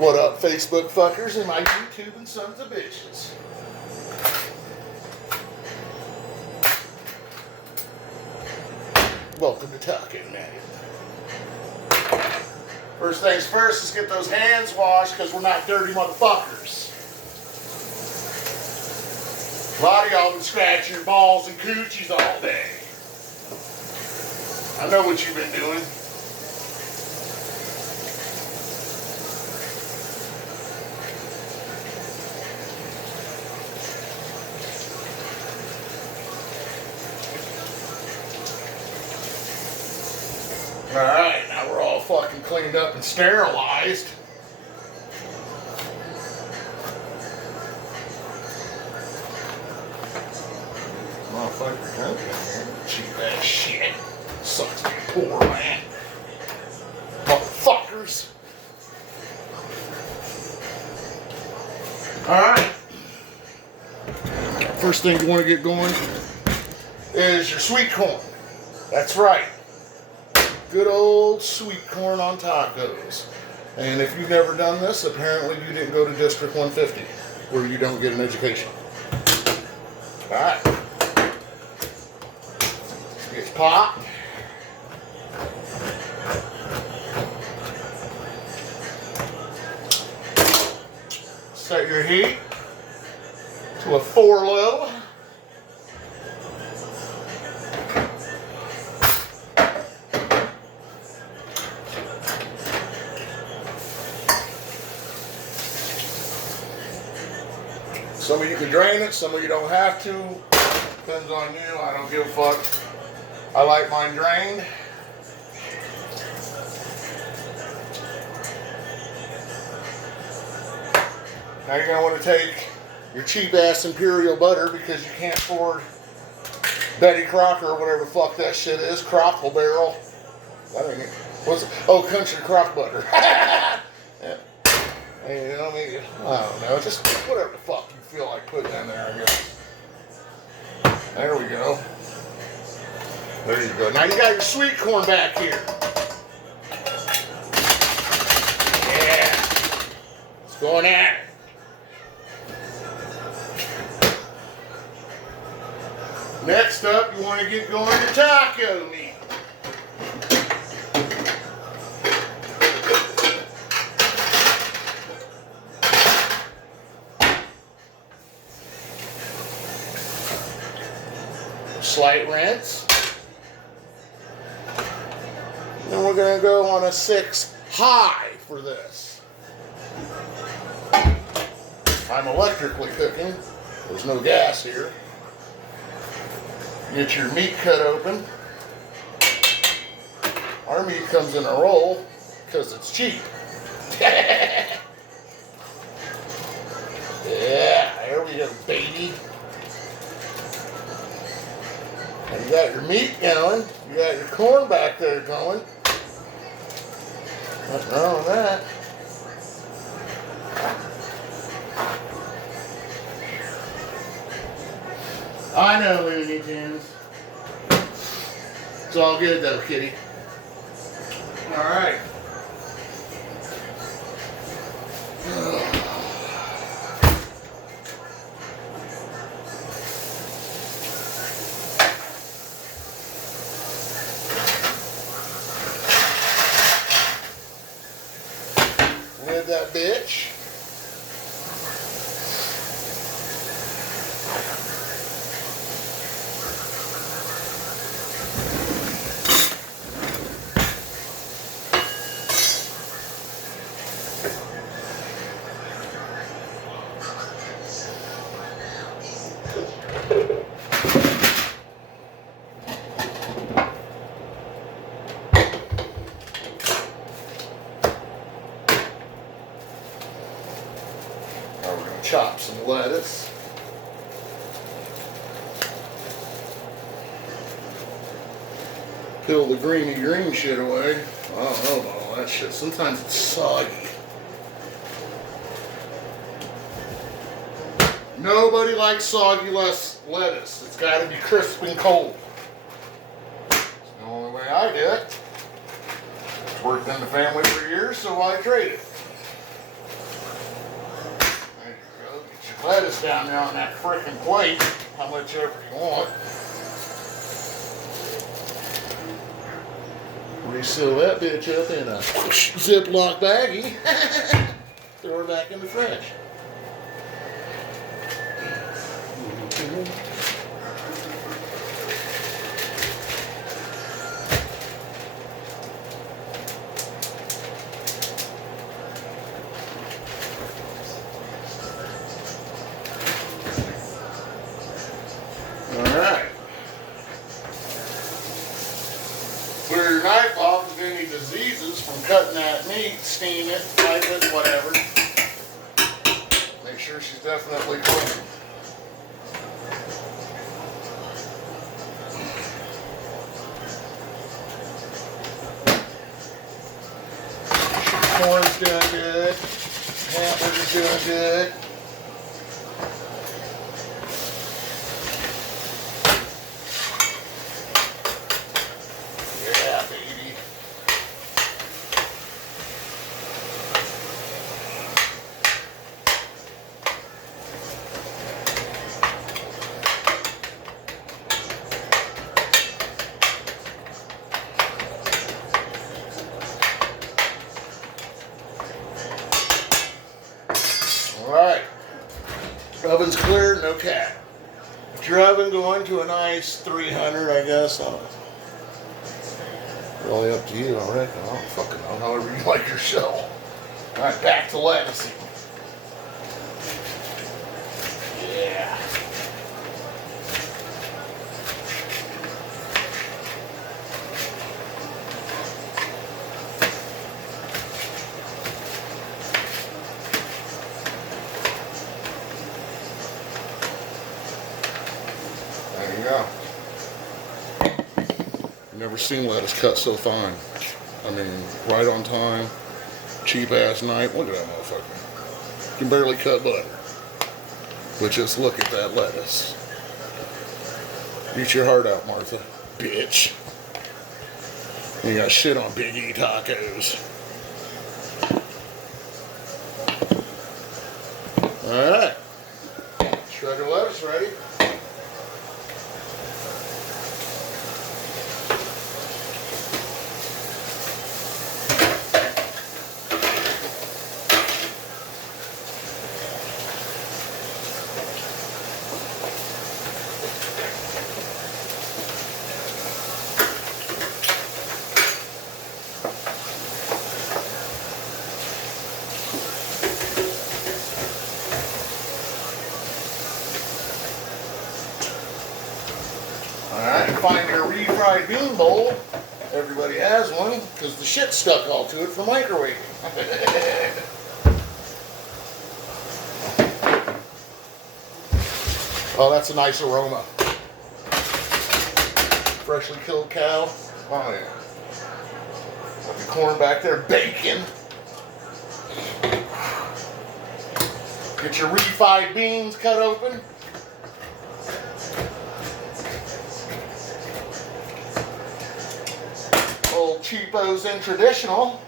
What up, Facebook fuckers and my YouTube and sons of bitches? Welcome to Talking Man. First things first, let's get those hands washed because we're not dirty motherfuckers. A lot of y'all been scratching your balls and coochies all day. I know what you've been doing. Alright, now we're all fucking cleaned up and sterilized. Motherfucker, come here. Cheap ass shit. Sucks being poor, man. Motherfuckers. Alright. First thing you want to get going is your sweet corn. That's right. Good old sweet corn on tacos. And if you've never done this, apparently you didn't go to District 150, where you don't get an education. Alright. Gets popped. Set your heat to a 4 low. Some of you can drain it, some of you don't have to. Depends on you, I don't give a fuck. I like mine drained. Now you're gonna want to take your cheap ass Imperial butter because you can't afford Betty Crocker or whatever the fuck that shit is. Crockle Barrel. That ain't it. What's it? Oh, Country Crock Butter. Yeah. Hey, you know, maybe, I don't know, just whatever the fuck you feel like putting in there, I guess. There we go. There you go. Now you got your sweet corn back here. Yeah. Let's go on at it. Next up, you want to get going to taco meat. Slight rinse. Then we're going to go on a 6 high for this. I'm electrically cooking. There's no gas here. Get your meat cut open. Our meat comes in a roll because it's cheap. Yeah, there we go, baby. And you got your meat going. You got your corn back there going. Nothing wrong with that. I know, Looney Tunes. It's all good though, kitty. Alright. Lid that bitch. Chop some lettuce. Peel the greeny green shit away. I don't know about all that shit. Sometimes it's soggy. Nobody likes soggy lettuce. It's got to be crisp and cold. It's the only way I do it. It's worked in the family for years, so why trade it? lettuce down there on that frickin' plate, how much ever you want. Reseal that bitch up in a Ziploc baggie. Throw her back in the fridge. Alright. Clear your knife off of any diseases from cutting that meat, steam it, wipe it, whatever. Make sure she's definitely clean. Corn's doing good. Hamburger's doing good. Yeah, baby. Alright, oven's clear, no cat. Get your oven going to a nice 300, I guess. Really up to you, I reckon. I don't fucking know, however you like your show. Alright, back to lettucing. Yeah. There you go. Never seen lettuce cut so fine. I mean, right on time, cheap ass knife. Look at that motherfucker. Can barely cut butter. But just look at that lettuce. Eat your heart out, Martha. Bitch. You got shit on Big E tacos. Alright. Shredded lettuce ready. Alright, find your refried bean bowl. Everybody has one, because the shit stuck all to it from microwaving. Oh, that's a nice aroma. Freshly killed cow. Oh yeah. Got the corn back there, bacon. Get your refried beans cut open. Old cheapos and traditional.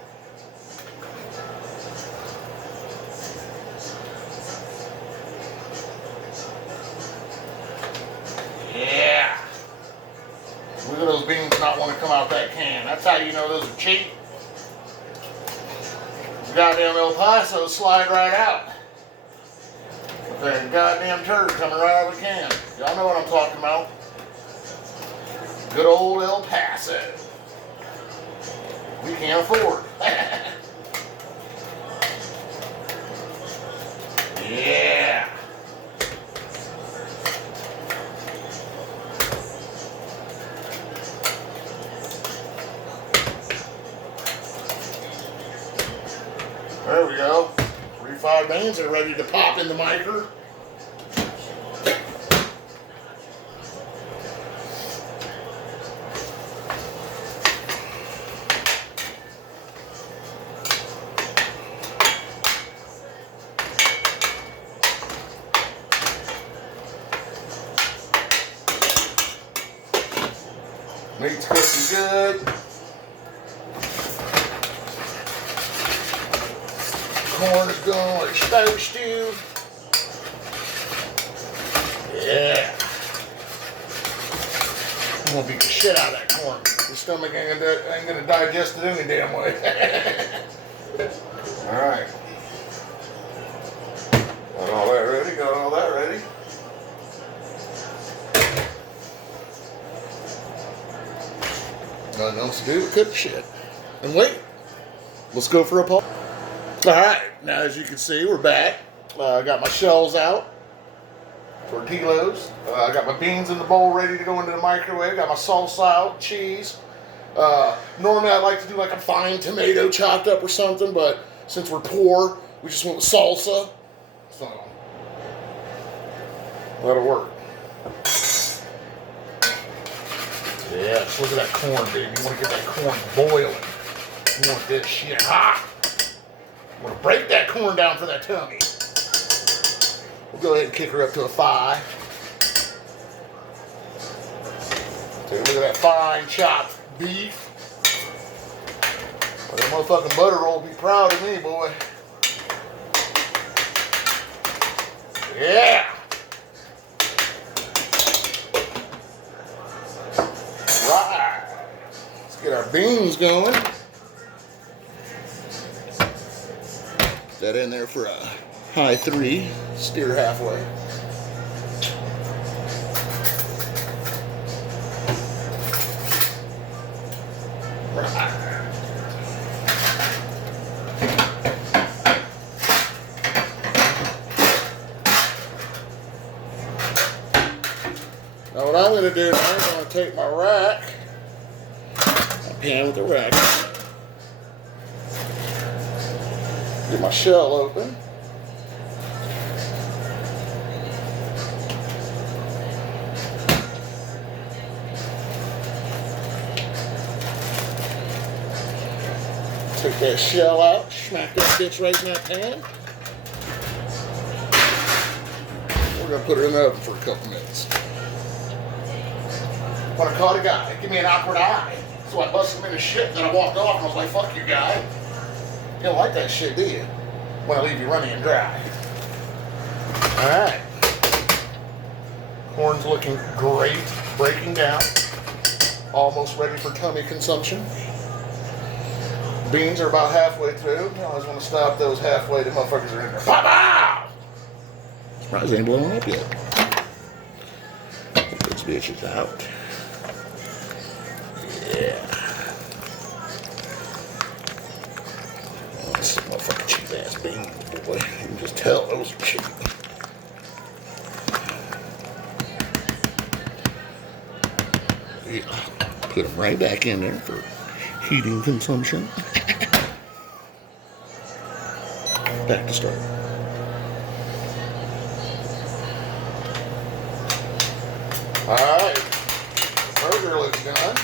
Yeah. Look at those beans not want to come out that can. That's how you know those are cheap. Goddamn El Paso slide right out. That goddamn turd coming right out of the can. Y'all know what I'm talking about. Good old El Paso. We can't afford. Yeah. There we go. 3-5 beans are ready to pop in the micro. Meat's cooking good. Corn is going like supposed to. Yeah. I'm gonna beat the shit out of that corn. Your stomach ain't gonna digest it any damn way. Alright. Got all that ready, got all that ready. Nothing else to do but cook shit. And wait. Let's go for a pulse. Alright, now as you can see, we're back. I got my shells out. Tortillas. I got my beans in the bowl ready to go into the microwave. Got my salsa out, cheese. Normally I like to do like a fine tomato chopped up or something, but since we're poor, we just went with salsa. So, that'll work. Yes, look at that corn, baby. You want to get that corn boiling. You want this shit hot. You want to break that corn down for that tummy. We'll go ahead and kick her up to a 5. Take a look at that fine chopped beef. Well, that motherfucking butter roll will be proud of me, boy. Yeah. Right. Let's get our beans going. Put that in there for a high 3. Steer halfway. Right. Now what I'm going to do now is I'm going to take my rack, my pan with the rack, get my shell open. Take that shell out, smack that bitch right in that pan. We're going to put it in the oven for a couple minutes. When I caught a guy, give me an awkward eye. So I busted him in the shit, then I walked off and I was like, fuck you, guy. You don't like that shit, do you? When I leave you running and dry. Alright. Corn's looking great, breaking down. Almost ready for tummy consumption. Beans are about halfway through. I always want to stop those halfway. The motherfuckers are in there. Pow! Surprised they ain't blowing up yet. Get those bitches out. Yeah. Oh, this is motherfucking cheap ass beans, boy. You can just tell those are cheap. Yeah. Put them right back in there for heating consumption. Back to start. Alright. The burger looks done.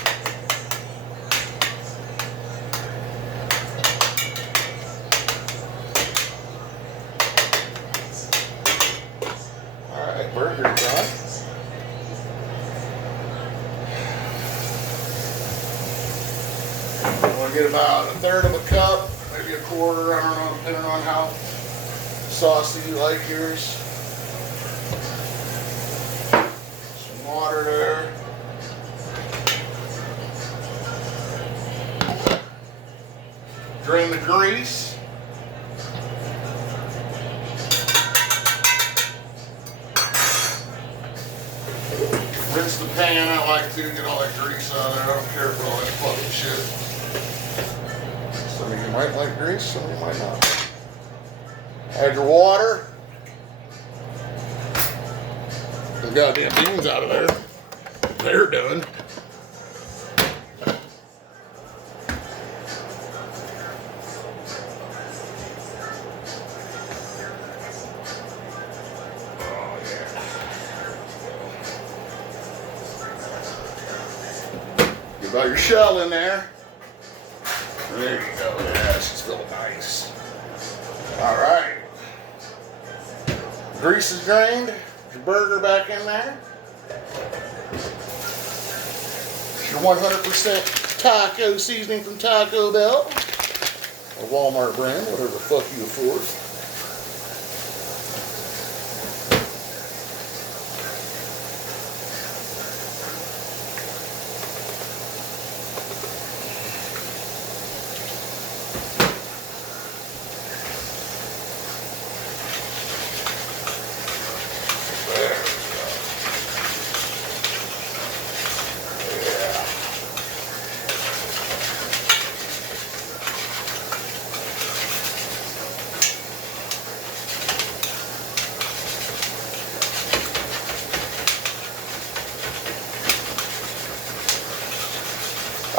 Alright, burger's done. I'm going to get about 1/3 of a cup, maybe a quarter, I don't know, depending on how saucy you like yours. Some water there. Drain the grease. Rinse the pan, I like to get all that grease out of there. I don't care for all that fucking shit. Some of you might like grease, some of you might not. Add your water. The goddamn beans out of there. They're done. Oh yeah. Get about your shell in there. There you go. Yeah, she's feeling nice. All right. Grease is drained. Get your burger back in there. It's your 100% taco seasoning from Taco Bell. Or Walmart brand, whatever the fuck you afford.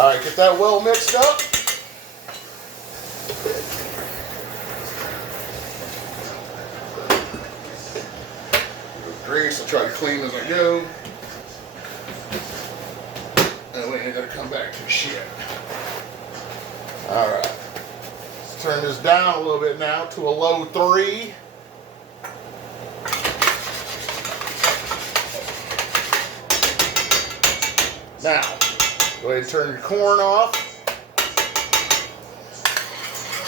Alright, get that well mixed up. Grease, I'll try to clean as I go. And we ain't gonna come back to shit. Alright. Let's turn this down a little bit now to a low 3. Now, go ahead and turn your corn off.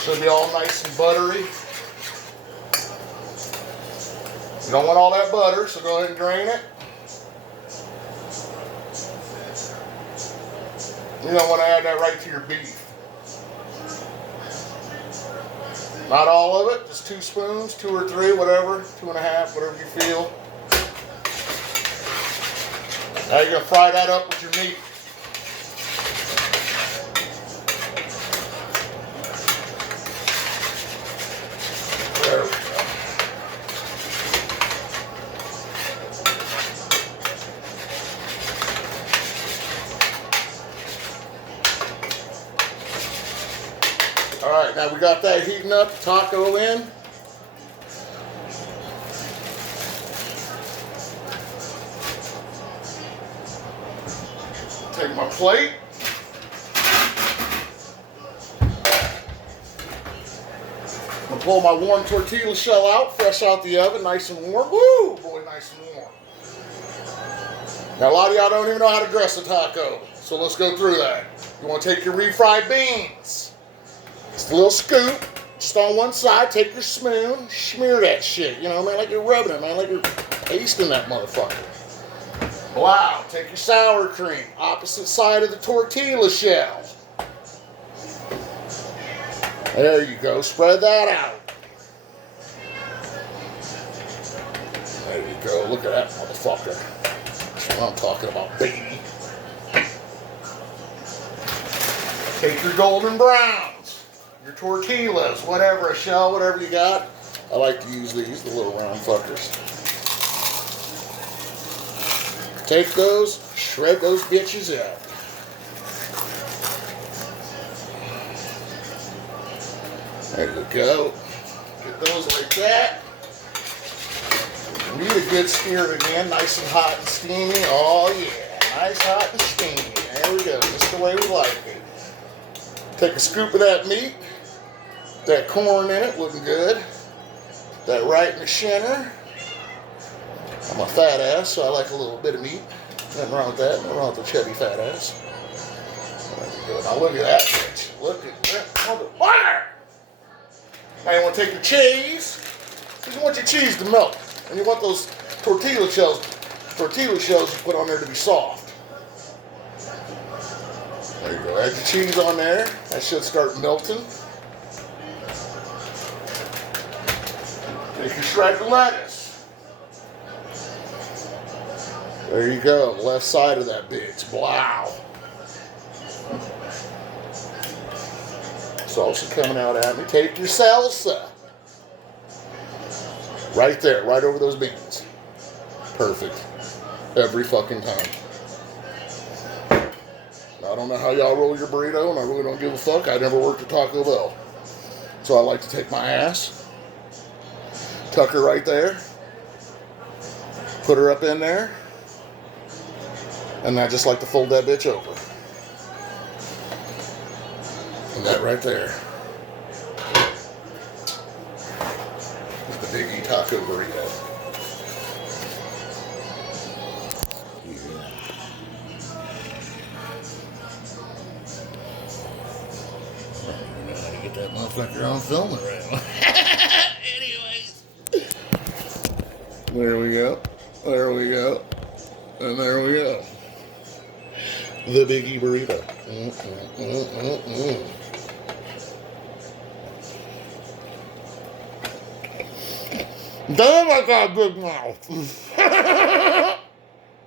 Should be all nice and buttery. You don't want all that butter, so go ahead and drain it. You don't want to add that right to your beef. Not all of it, just 2 spoons, 2 or 3, whatever, 2.5, whatever you feel. Now you're going to fry that up with your meat. There we go. Alright, now we got that heating up, taco in. Take my plate. I'm gonna pull my warm tortilla shell out, fresh out the oven, nice and warm. Woo, boy, nice and warm. Now a lot of y'all don't even know how to dress a taco, so let's go through that. You want to take your refried beans. Just a little scoop, just on one side, take your spoon, smear that shit. You know, man, like you're rubbing it, man, like you're pasting that motherfucker. Wow, take your sour cream, opposite side of the tortilla shell. There you go, spread that out. There you go, look at that motherfucker. That's what I'm talking about, baby. Take your golden browns, your tortillas, whatever, a shell, whatever you got. I like to use these, the little round fuckers. Take those, shred those bitches up. There you go. Get those like that. You need a good sear again, nice and hot and steamy. Oh yeah, nice, hot and steamy. There we go, just the way we like it. Take a scoop of that meat. That corn in it, looking good. That right in the center. I'm a fat ass, so I like a little bit of meat. Nothing wrong with that. Nothing wrong with the chubby fat ass. There we go. Now look at that bitch. Look at that motherfucker. Now you want to take your cheese. You want your cheese to melt. And you want those tortilla shells you put on there to be soft. There you go. Add your cheese on there. That should start melting. Take your shredded lettuce. There you go. Left side of that bitch. Wow. Salsa coming out at me. Take your salsa. Right there, right over those beans. Perfect. Every fucking time. I don't know how y'all roll your burrito, and I really don't give a fuck. I never worked at Taco Bell. So I like to take my ass, tuck her right there, put her up in there, and I just like to fold that bitch over. And that right there is the Big E Taco Burrito. Get that motherfucker on film around. Anyways. There we go. There we go. And there we go. The Big E Burrito. Damn, I got a big mouth.